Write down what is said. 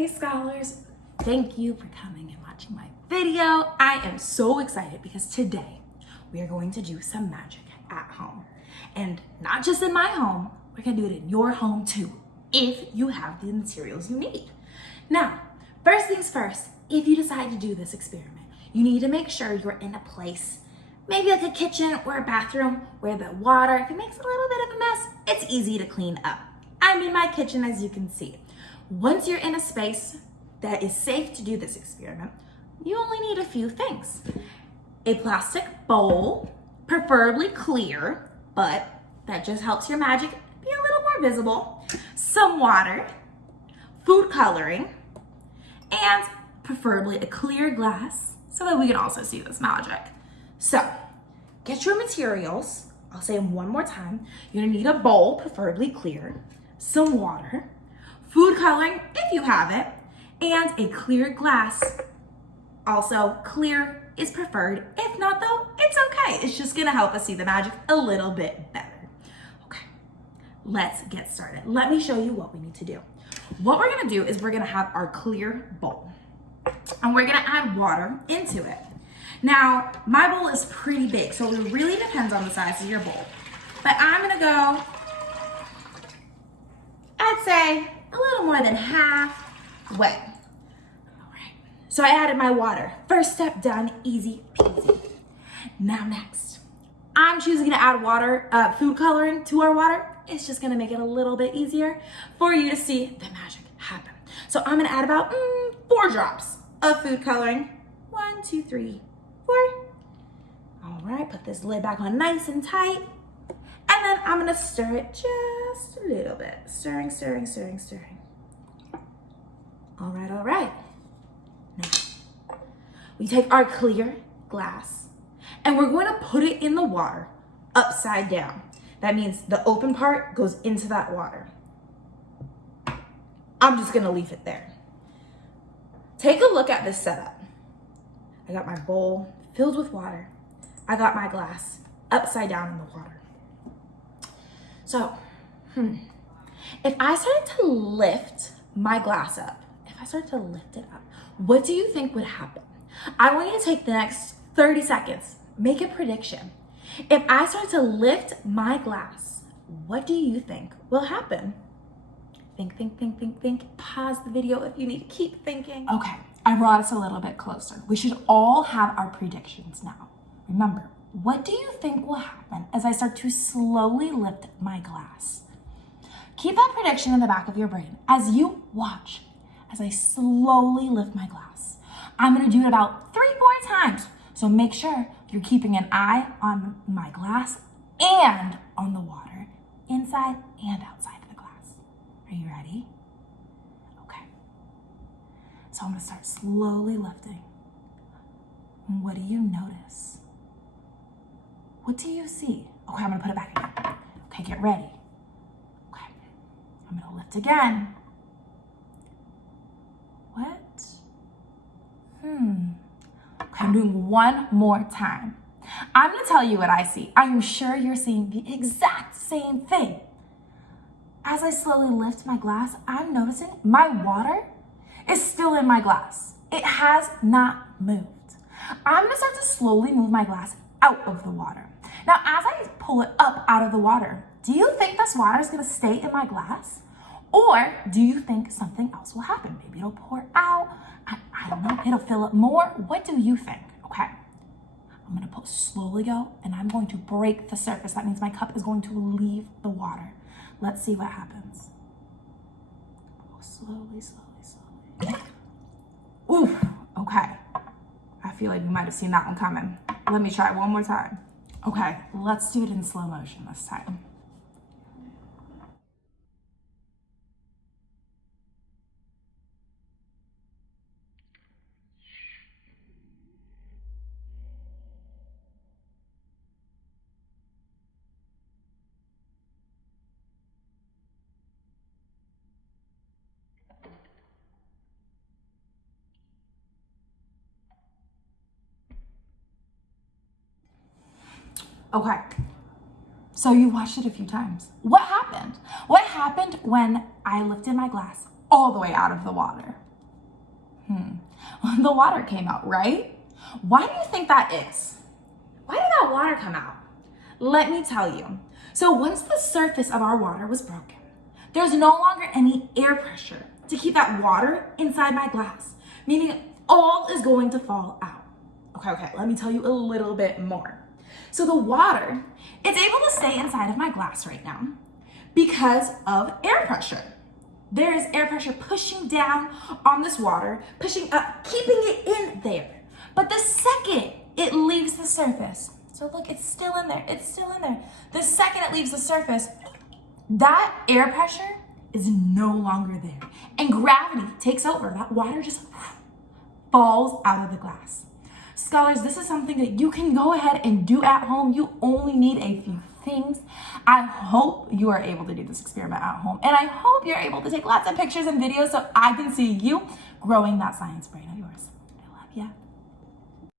Hey scholars, thank you for coming and watching my video. I am so excited because today we are going to do some magic at home. And not just in my home, we're gonna do it in your home too, if you have the materials you need. Now, first things first, if you decide to do this experiment, you need to make sure you're in a place, maybe like a kitchen or a bathroom, where the water, if it makes a little bit of a mess, it's easy to clean up. I'm in my kitchen, as you can see. Once you're in a space that is safe to do this experiment, you only need a few things. A plastic bowl, preferably clear, but that just helps your magic be a little more visible. Some water, food coloring, and preferably a clear glass so that we can also see this magic. So, get your materials. I'll say them one more time. You're gonna need a bowl, preferably clear, some water, food coloring if you have it, and a clear glass. Also, clear is preferred. If not though, it's okay. It's just gonna help us see the magic a little bit better. Okay, let's get started. Let me show you what we need to do. What we're gonna do is we're gonna have our clear bowl and we're gonna add water into it. Now, my bowl is pretty big, so it really depends on the size of your bowl. But I'm gonna go, I'd say, a little more than halfway. All right, so I added my water. First step done, easy peasy. Now next, I'm choosing to add water, food coloring to our water. It's just gonna make it a little bit easier for you to see the magic happen. So I'm gonna add about 4 drops of food coloring. 1, 2, 3, 4. All right, put this lid back on nice and tight. And then I'm gonna stir it just a little bit. Stirring, stirring, stirring, stirring. All right, all right. Now, we take our clear glass and we're going to put it in the water upside down. That means the open part goes into that water. I'm just gonna leave it there. Take a look at this setup. I got my bowl filled with water. I got my glass upside down in the water. So, if I started to lift my glass up, what do you think would happen? I want you to take the next 30 seconds, make a prediction. If I start to lift my glass, what do you think will happen? Think, think, think, think, think. Pause the video if you need to keep thinking. Okay, I brought us a little bit closer. We should all have our predictions now. Remember, what do you think will happen as I start to slowly lift my glass? Keep that prediction in the back of your brain as you watch as I slowly lift my glass. I'm gonna do it about 3 more times. So make sure you're keeping an eye on my glass and on the water, inside and outside of the glass. Are you ready? Okay. So I'm gonna start slowly lifting. What do you notice? What do you see? Okay, I'm gonna put it back again. Okay, get ready. Okay, I'm gonna lift again. What? Okay, I'm doing one more time. I'm gonna tell you what I see. I'm sure you're seeing the exact same thing. As I slowly lift my glass, I'm noticing my water is still in my glass. It has not moved. I'm gonna start to slowly move my glass out of the water. Now, as I pull it up out of the water, do you think this water is gonna stay in my glass? Or do you think something else will happen? Maybe it'll pour out, I don't know, it'll fill up more. What do you think? Okay, I'm gonna slowly go and I'm going to break the surface. That means my cup is going to leave the water. Let's see what happens. Slowly, slowly, slowly. Ooh, okay. I feel like you might have seen that one coming. Let me try one more time. Okay, let's do it in slow motion this time. Okay, so you watched it a few times. What happened? What happened when I lifted my glass all the way out of the water? The water came out, right? Why do you think that is? Why did that water come out? Let me tell you. So once the surface of our water was broken, there's no longer any air pressure to keep that water inside my glass, meaning all is going to fall out. Okay, let me tell you a little bit more. So the water is able to stay inside of my glass right now because of air pressure. There is air pressure pushing down on this water, pushing up, keeping it in there. But the second it leaves the surface, so look, it's still in there, it's still in there. The second it leaves the surface, that air pressure is no longer there. And gravity takes over. That water just falls out of the glass. Scholars, this is something that you can go ahead and do at home. You only need a few things. I hope you are able to do this experiment at home. And I hope you're able to take lots of pictures and videos so I can see you growing that science brain of yours. I love ya.